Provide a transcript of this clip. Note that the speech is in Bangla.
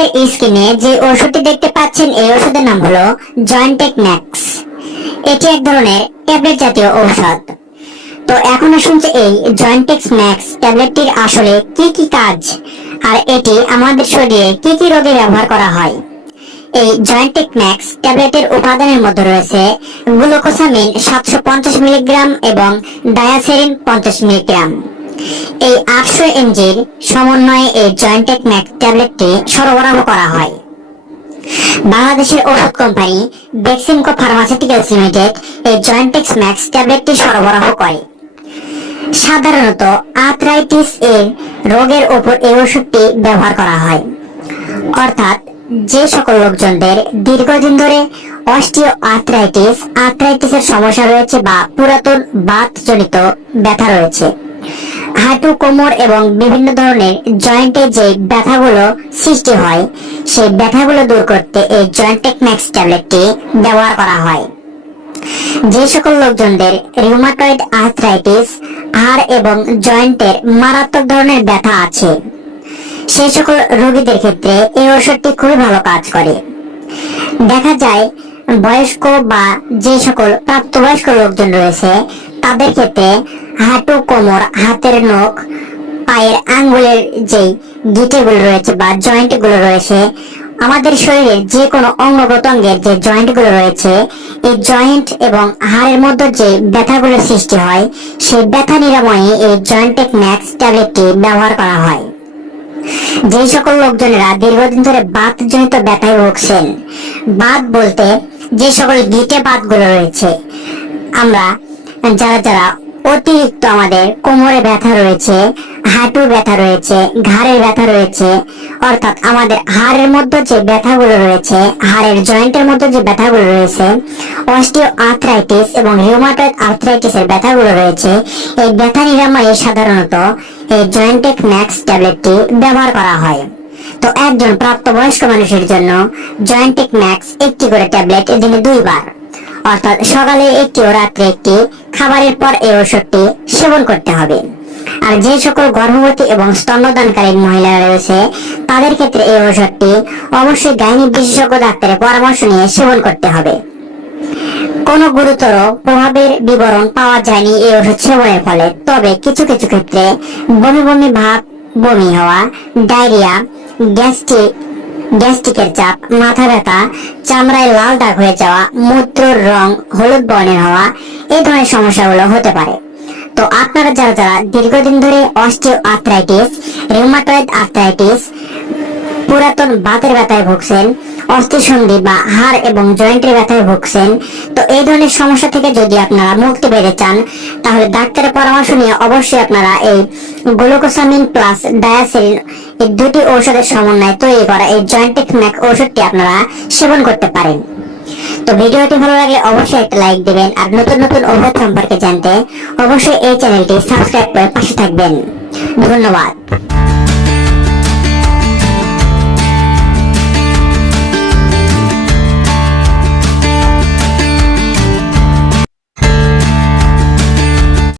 আপনাদের স্ক্রিনে যে ওষুধটি দেখতে পাচ্ছেন এই ওষুধের নাম হলো জয়েন্টেক ম্যাক্স। এটি এক ধরনের ট্যাবলেট জাতীয় ঔষধ। তো এখন শুনছে এই জয়েন্টেক্স ম্যাক্স ট্যাবলেটটির আসলে কি কি কাজ আর এটি আমাদের শরীরে কি কি রোগে ব্যবহার করা হয়। এই জয়েন্টেক ম্যাক্স ট্যাবলেটের উপাদানের মধ্যে রয়েছে গ্লুকোসামিন 750 মিলিগ্রাম এবং ডায়াসেরিন 50 মিলিগ্রাম। এই 800 এমজির সমন্বয়ে এই জয়েন্টেক ম্যাক্স ট্যাবলেটটি সরবরাহ করা হয়। বাংলাদেশের ওষুধ কোম্পানি বেক্সিমকো ফার্মাসিউটিক্যালস লিমিটেড এই জয়েন্টেক্স ম্যাক্স ট্যাবলেটটি সরবরাহ করে। সাধারণত আর্থ্রাইটিস এর রোগের উপর এই ওষুধটি ব্যবহার করা হয়, অর্থাৎ যে সকল লোকজনদের দীর্ঘদিন ধরে অস্টিও আর্থ্রাইটিসের সমস্যা রয়েছে বা পুরাতন বাতজনিত ব্যথা রয়েছে, হাঁটু, কোমর এবং বিভিন্ন ধরনের জয়েন্টে যে ব্যথাগুলো সৃষ্টি হয় সেই ব্যথাগুলো দূর করতে এই জয়েন্টেক ম্যাক্স ট্যাবলেটটি ব্যবহার করা হয়। যে সকল লোকজনদের রিউমাটয়েড আর্থ্রাইটিস, হাড় এবং জয়েন্টের মারাত্মক ধরনের ব্যথা আছে, সেই সকল রোগীদের ক্ষেত্রে এই ওষুধটি খুবই ভালো কাজ করে। দেখা যায় বয়স্ক বা যে সকল প্রাপ্তবয়স্ক লোকজন রয়েছে তাদের ক্ষেত্রে হাঁটু, কোমর, হাতের নখ, পায়ের আঙ্গুলের যে গিঁটেগুলো রয়েছে বা জয়েন্টগুলো রয়েছে, আমাদের শরীরের যে কোনো অঙ্গ প্রত্যঙ্গের যে জয়েন্টগুলো রয়েছে, এই জয়েন্ট এবং হাড়ের মধ্যে যে ব্যথাগুলো সৃষ্টি হয় সেই ব্যথা নিরাময়ে এই জয়েন্টেক ম্যাক্স ট্যাবলেটটি ব্যবহার করা হয়। যে সকল লোকজনেরা দীর্ঘদিন ধরে বাতজনিত ব্যথায় ভুগছেন, বাত বলতে যে সকল গিঁটে বাতগুলো রয়েছে, আমরা যারা অতিরিক্ত আমাদের কোমরে ব্যথা রয়েছে, হাঁটুর ব্যথা রয়েছে, ঘাড়ের ব্যথা রয়েছে, অর্থাৎ আমাদের হাড়ের মধ্যে যে ব্যথাগুলো রয়েছে, হাড়ের জয়েন্টের মধ্যে যে ব্যথাগুলো রয়েছে, অস্টিও আর্থ্রাইটিস এবং রিউমাটয়েড আর্থ্রাইটিসের ব্যথাগুলো রয়েছে, এই ব্যথা নিরাময়ে সাধারণত এই জয়েন্টেক ম্যাক্স ট্যাবলেটটি ব্যবহার করা হয়। তো একজন প্রাপ্তবয়স্ক মানুষের জন্য জয়েন্টেক ম্যাক্স একটি করে ট্যাবলেট দিনে 2 বার, অর্থাৎ সকালে একটি ও রাত্রে একটি, খাবারের পর এই ওষুধটি সেবন করতে হবে। আর যে সকল গর্ভবতী এবং স্তন্যদানকারী মহিলা রয়েছে তাদের ক্ষেত্রে এই ওষুধটি অবশ্যই গাইনিক বিশেষজ্ঞ ডাক্তারের পরামর্শ নিয়ে সেবন করতে হবে। কোনো গুরুতর প্রভাবের বিবরণ পাওয়া যায়নি এই ওষুধ সেবনের ফলে, তবে কিছু কিছু ক্ষেত্রে বমি বমি ভাব, বমি হওয়া, ডায়রিয়া, গ্যাস্ট্রিকের চাপ, মাথা ব্যথা, চামড়ায় লাল দাগ হয়ে যাওয়া, মূত্রের রং হলুদ বর্ণের হওয়া, এই ধরনের সমস্যাগুলো হতে পারে। তো আপনারা যারা দীর্ঘদিন ধরে অস্টিও আর্থ্রাইটিস, রিউমাটয়েড আর্থ্রাইটিস, পুরাতন বাতের ব্যথায় ভুগছেন, অস্থিসন্ধি বা হাড় এবং জয়েন্টের ব্যথায় ভুগছেন, তো এই ধরনের সমস্যা থেকে যদি আপনারা মুক্তি পেতে চান তাহলে ডাক্তারের পরামর্শ নিয়ে অবশ্যই আপনারা এই গ্লুকোসামিন প্লাস ডায়াসেরিন এই দুটি ঔষধের সমন্বয়ে তৈরি করা এই জয়েন্টেক ম্যাক্স ওষুধটি আপনারা সেবন করতে পারেন। তো ভিডিওটি ভালো লাগলে অবশ্যই একটা লাইক দিবেন আর নতুন নতুন ওষুধ সম্পর্কে জানতে অবশ্যই এই চ্যানেলটি সাবস্ক্রাইব করে পাশে থাকবেন। ধন্যবাদ।